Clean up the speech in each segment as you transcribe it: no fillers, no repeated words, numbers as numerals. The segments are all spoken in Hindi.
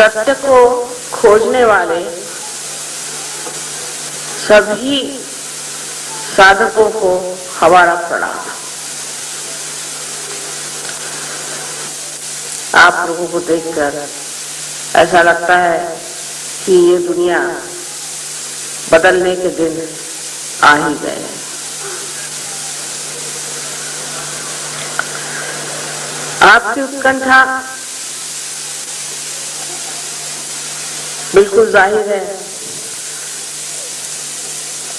सत्य को खोजने वाले सभी साधकों को हमारा प्रणाम। आप लोगों को देखकर ऐसा लगता है कि ये दुनिया बदलने के दिन आ ही गए। आपकी उत्कंठा बिल्कुल जाहिर है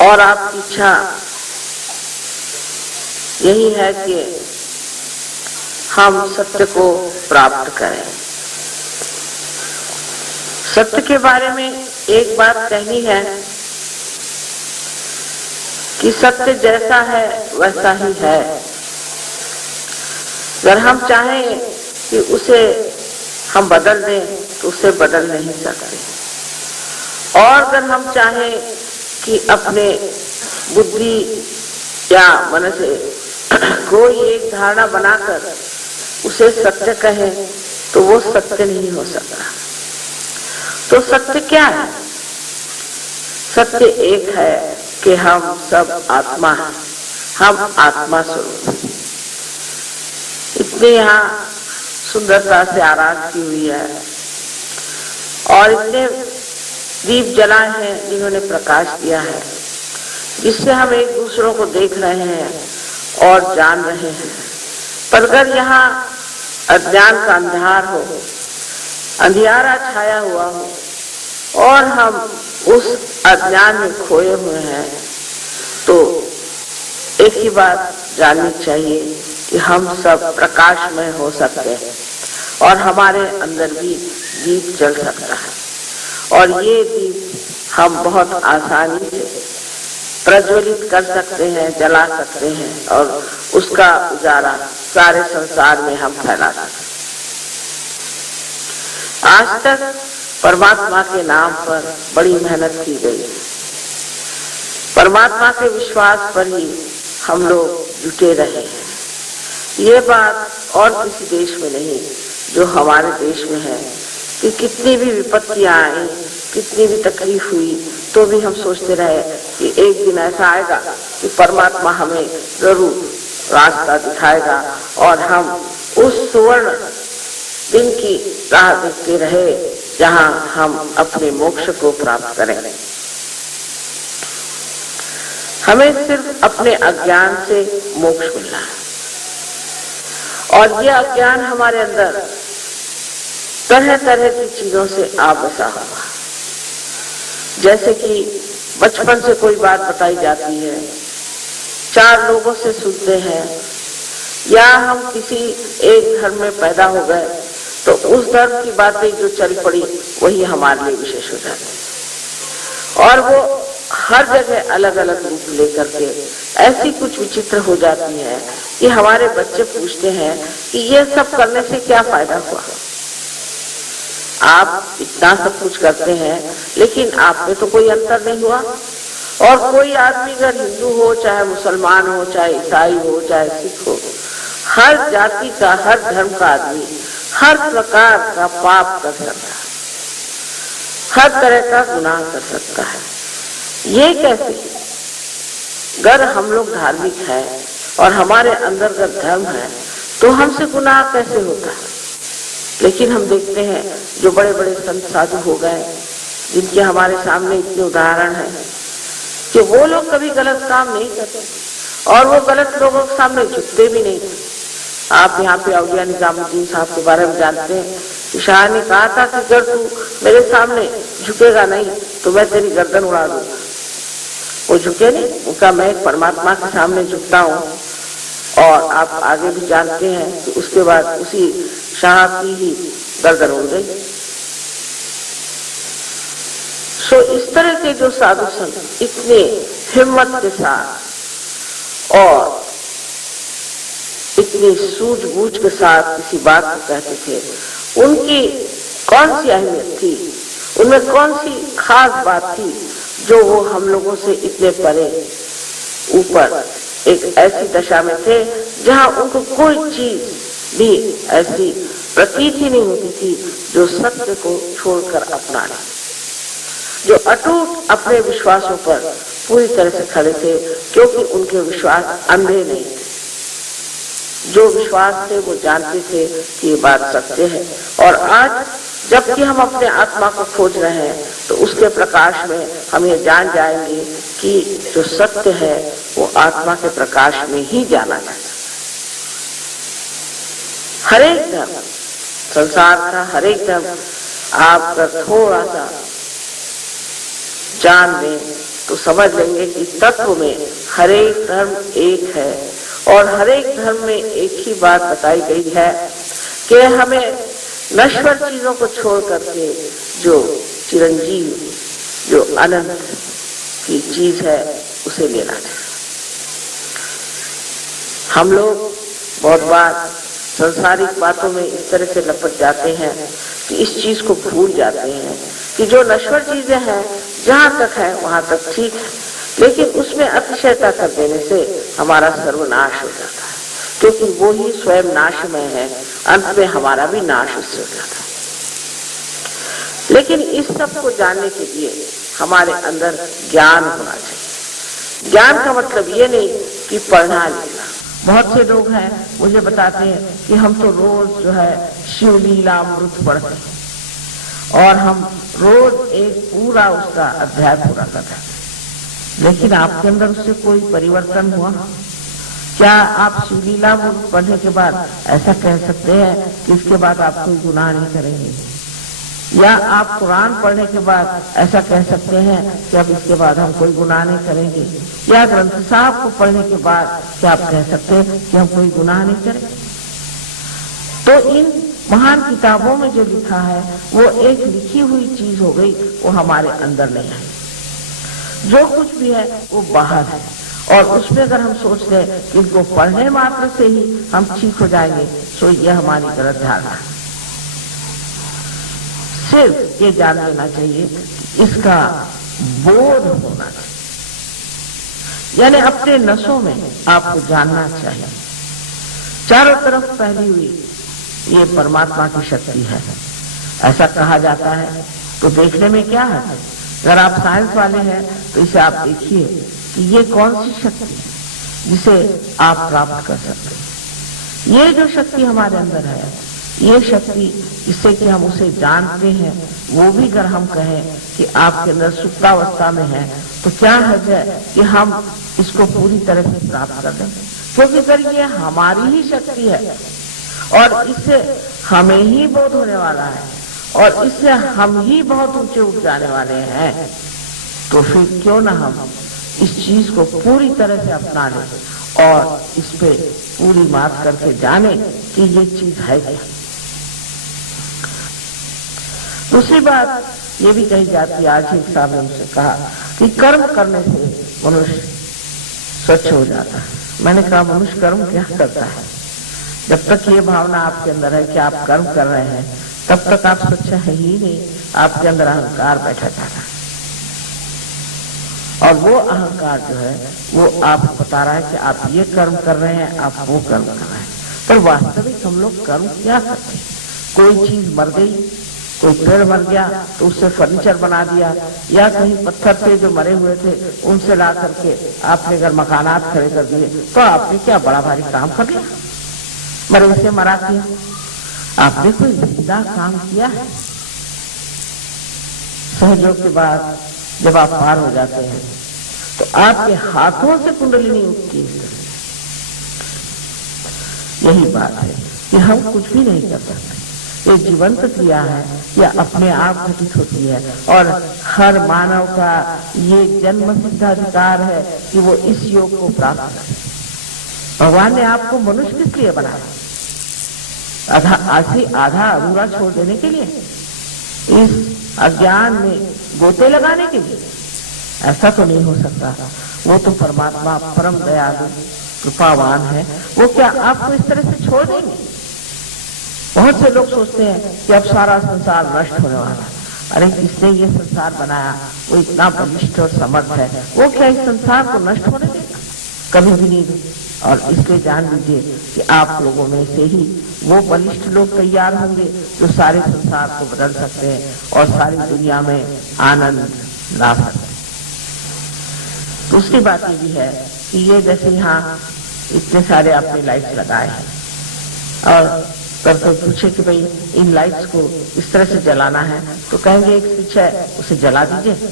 और आपकी इच्छा यही है कि हम सत्य को प्राप्त करें। सत्य के बारे में एक बात कहनी है कि सत्य जैसा है वैसा ही है। अगर हम चाहें कि उसे हम बदल दें तो उसे बदल नहीं सकते, और अगर हम चाहें कि अपने बुद्धि या मन से कोई एक धारणा बनाकर उसे सत्य कहें तो वो सत्य नहीं हो सकता। तो सत्य क्या है? सत्य एक है कि हम सब आत्मा हैं, हम आत्मा स्वरूप। इतने यहाँ सुंदरता से आराधना की हुई है और इतने दीप जलाए हैं जिन्होंने प्रकाश दिया है, जिससे हम एक दूसरों को देख रहे हैं और जान रहे हैं। पर अगर यहाँ अज्ञान का अंधार हो, अंधियारा छाया हुआ हो और हम उस अज्ञान में खोए हुए हैं, तो एक ही बात जाननी चाहिए कि हम सब प्रकाशमय हो सकते हैं और हमारे अंदर भी दीप जल सकता है। और ये दीप हम बहुत आसानी से प्रज्वलित कर सकते हैं, जला सकते हैं और उसका उजाला सारे संसार में हम फैला सकते हैं। आज तक परमात्मा के नाम पर बड़ी मेहनत की गई। परमात्मा के विश्वास पर ही हम लोग जुटे रहे हैं। ये बात और किसी देश में नहीं जो हमारे देश में है कि कितनी भी विपत्तियां आई, कितनी भी तकलीफ हुई, तो भी हम सोचते रहे कि एक दिन ऐसा आएगा कि परमात्मा हमें जरूर रास्ता दिखाएगा और हम उस सुवर्ण दिन की राह देखते रहे जहां हम अपने मोक्ष को प्राप्त करेंगे। हमें सिर्फ अपने अज्ञान से मोक्ष मिलना है और यह अज्ञान हमारे अंदर तरह तरह की चीजों से आबसा हुआ। जैसे कि बचपन से कोई बात बताई जाती है, चार लोगों से सुनते हैं, या हम किसी एक धर्म में पैदा हो गए तो उस धर्म की बातें जो चल पड़ी वही हमारे लिए विशेष हो जाती और वो हर जगह अलग अलग रूप लेकर के ऐसी कुछ विचित्र हो जाती है कि हमारे बच्चे पूछते हैं कि ये सब करने से क्या फायदा हुआ। आप इतना सब कुछ करते हैं लेकिन आप में तो कोई अंतर नहीं हुआ। और कोई आदमी अगर हिंदू हो, चाहे मुसलमान हो, चाहे ईसाई हो, चाहे सिख हो, हर जाति का, हर धर्म का आदमी हर प्रकार का पाप कर सकता है, हर तरह का गुनाह कर सकता है। ये कैसे? अगर हम लोग धार्मिक हैं और हमारे अंदर का धर्म है तो हमसे गुनाह कैसे होता है? लेकिन हम देखते हैं जो बड़े बड़े संत साधु हो गए, जिनके हमारे सामने इतने उदाहरण हैं कि वो लोग कभी गलत काम नहीं करते और वो गलत लोगों के सामने झुकते भी नहीं। आप यहाँ पे औलिया निजामुद्दीन साहब के बारे में जानते हैं कि शाह ने कहा था कि अगर तू मेरे सामने झुकेगा नहीं तो मैं तेरी गर्दन उड़ा दूंगा। वो झुके नहीं, उनका मैं परमात्मा के सामने झुकता हूँ। और आप आगे भी जानते हैं कि उसके बाद उसी शाह की ही गर्दन उड़ गई। सो इस तरह के जो साधु संत इतने हिम्मत के साथ और इतनी सूझबूझ के साथ किसी बात को कहते थे, उनकी कौन सी अहमियत थी, उनमें कौन सी खास बात थी जो वो हम लोगों से इतने परे ऊपर एक ऐसी दशा में थे जहां उनको कोई चीज भी ऐसी प्रतीत ही नहीं होती थी जो सत्य को छोड़कर अपना ले, जो अटूट अपने विश्वासों पर पूरी तरह से खड़े थे, क्योंकि उनके विश्वास अंधे नहीं थे। जो विश्वास थे वो जानते थे कि ये बात सत्य है। और आज जबकि हम अपने आत्मा को खोज रहे हैं तो उसके प्रकाश में हम ये जान जाएंगे कि जो सत्य है वो आत्मा के प्रकाश में ही जाना जाता है। हरेक धर्म, संसार का हरेक धर्म आपका थोड़ा सा जान लें तो समझ लेंगे कि तत्व में हरेक धर्म एक है और हरेक धर्म में एक ही बात बताई गई है कि हमें नश्वर चीजों को छोड़ करके जो चिरंजीव, जो अनंत की चीज है उसे लेना चाहिए। हम लोग बहुत बार सांसारिक बातों में इस तरह से लपट जाते हैं कि इस चीज को भूल जाते हैं कि जो नश्वर चीजें हैं जहां तक है वहां तक ठीक है, लेकिन उसमें अतिशयता कर देने से हमारा सर्वनाश हो जाता है, क्योंकि वो ही स्वयं नाशमय है। अंत में हमारा भी नाश उससे हो जाता है। लेकिन इस सब को जानने के लिए हमारे अंदर ज्ञान होना चाहिए। ज्ञान का मतलब ये नहीं कि पढ़ना लिखना। बहुत से लोग हैं मुझे बताते हैं कि हम तो रोज जो है शिवलीलामृत पढ़ते हैं और हम रोज एक पूरा उसका अध्याय पूरा करते हैं, लेकिन आपके अंदर उससे कोई परिवर्तन हुआ? क्या आप शिवलीलामृत पढ़ने के बाद ऐसा कह सकते हैं कि इसके बाद आप कोई गुनाह नहीं करेंगे? या आप कुरान पढ़ने के बाद ऐसा कह सकते हैं कि अब इसके बाद हम कोई गुनाह नहीं करेंगे? या ग्रंथ साहब को पढ़ने के बाद क्या आप कह सकते हैं कि हम कोई गुनाह नहीं करेंगे? तो इन महान किताबों में जो लिखा है वो एक लिखी हुई चीज हो गई, वो हमारे अंदर नहीं है। जो कुछ भी है वो बाहर है और उसमें अगर हम सोच लें कि इसको पढ़ने मात्र से ही हम ठीक हो जाएंगे तो यह हमारी गलत धारणा है। सिर्फ ये जान लेना चाहिए कि इसका बोध होना चाहिए, यानी अपने नसों में आपको जानना चाहिए। चारों तरफ फैली हुई ये परमात्मा की शक्ति है, ऐसा कहा जाता है। तो देखने में क्या है? अगर आप साइंस वाले हैं तो इसे आप देखिए कि ये कौन सी शक्ति है जिसे आप प्राप्त कर सकते हैं। ये जो शक्ति हमारे अंदर है, ये शक्ति जिससे कि हम उसे जानते हैं, वो भी अगर हम कहें कि आपके अंदर सुप्तावस्था में है तो क्या हर्ज है कि हम इसको पूरी तरह से प्राप्त कर दें? क्योंकि सर ये हमारी ही शक्ति है और इससे हमें ही बोध होने वाला है और इससे हम ही बहुत ऊंचे उठ जाने वाले हैं। तो फिर क्यों ना हम इस चीज को पूरी तरह से अपना लें और इस पे पूरी बात करके जाने कि ये चीज है क्या। दूसरी बात ये भी कही जाती है, आज ही साहब ने उनसे कहा कि कर्म करने से मनुष्य स्वच्छ हो जाता है। मैंने कहा मनुष्य कर्म क्या करता है? जब तक ये भावना आपके अंदर है कि आप कर्म कर रहे हैं तब तक आप स्वच्छ है ही नहीं। आपके अंदर अहंकार बैठा जाता है और वो अहंकार जो है वो आपको बता रहा है कि आप ये कर्म कर रहे हैं, आप वो कर्म कर रहे हैं। पर वास्तविक हम लोग कर्म क्या करते हैं? कोई चीज मर गई, कोई पेड़ मर गया तो उससे फर्नीचर बना दिया, या कहीं पत्थर थे जो मरे हुए थे उनसे ला करके आपने अगर मकानात खड़े कर दिए, तो आपने क्या बड़ा भारी काम कर लिया? मरे से मरा किया, आपने कोई जिंदा काम किया है? सहयोग के बाद जब आप पार हो जाते हैं तो आपके हाथों से कुंडलिनी उठती है। यही बात है कि हम कुछ भी नहीं कर सकते। ये जीवंत क्रिया है या अपने आप घटित होती है और हर मानव का ये जन्म सिद्ध अधिकार है कि वो इस योग को प्राप्त करे। भगवान ने आपको मनुष्य किस लिए बनाया? आधा अधूरा छोड़ देने के लिए, इस अज्ञान में गोते लगाने के लिए? ऐसा तो नहीं हो सकता। वो तो परमात्मा परम दयालु कृपावान है, वो क्या आपको इस तरह से छोड़ देंगे? बहुत से लोग सोचते हैं कि अब सारा संसार नष्ट होने वाला है। अरे जिसने ये संसार बनाया वो इतना बलिष्ठ और समर्थ है, वो क्या इस संसार को नष्ट होने देगा? कभी भी नहीं। और इसलिए जान लीजिए कि आप लोगों में से ही वो बलिष्ठ लोग तैयार होंगे जो सारे संसार को बदल सकते हैं और सारी दुनिया में आनंद ला सकते हैं। दूसरी बात ये भी है कि ये जैसे यहाँ इतने सारे आपने लाइट्स लगाए हैं और कब कोई पूछे कि भाई इन लाइट्स को इस तरह से जलाना है तो कहेंगे एक स्विच है उसे जला दीजिए,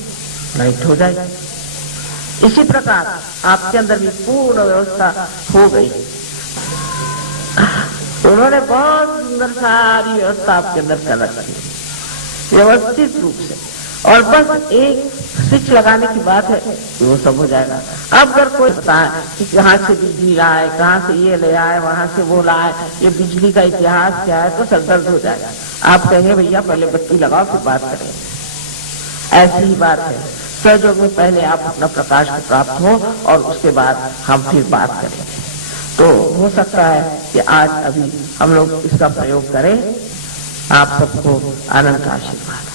लाइट हो जाएगी। इसी प्रकार आपके अंदर भी पूर्ण व्यवस्था हो गई। उन्होंने बहुत सुंदर सारी व्यवस्था आपके अंदर कर रखी व्यवस्थित रूप से, और बस एक स्विच लगाने की बात है कि वो सब हो जाएगा। अब अगर कोई बताए कि कहाँ से बिजली लाए, कहाँ से ये ले आए, वहां से वो लाए, ये बिजली का इतिहास क्या है, तो सर दर्द हो जाएगा। आप कहेंगे भैया पहले बत्ती लगाओ फिर बात करेंगे। ऐसी ही बात है, सहयोग में पहले आप अपना प्रकाश को प्राप्त हो और उसके बाद हम फिर बात करेंगे। तो हो सकता है कि आज अभी हम लोग इसका प्रयोग करें। आप सबको आनंद का आशीर्वाद।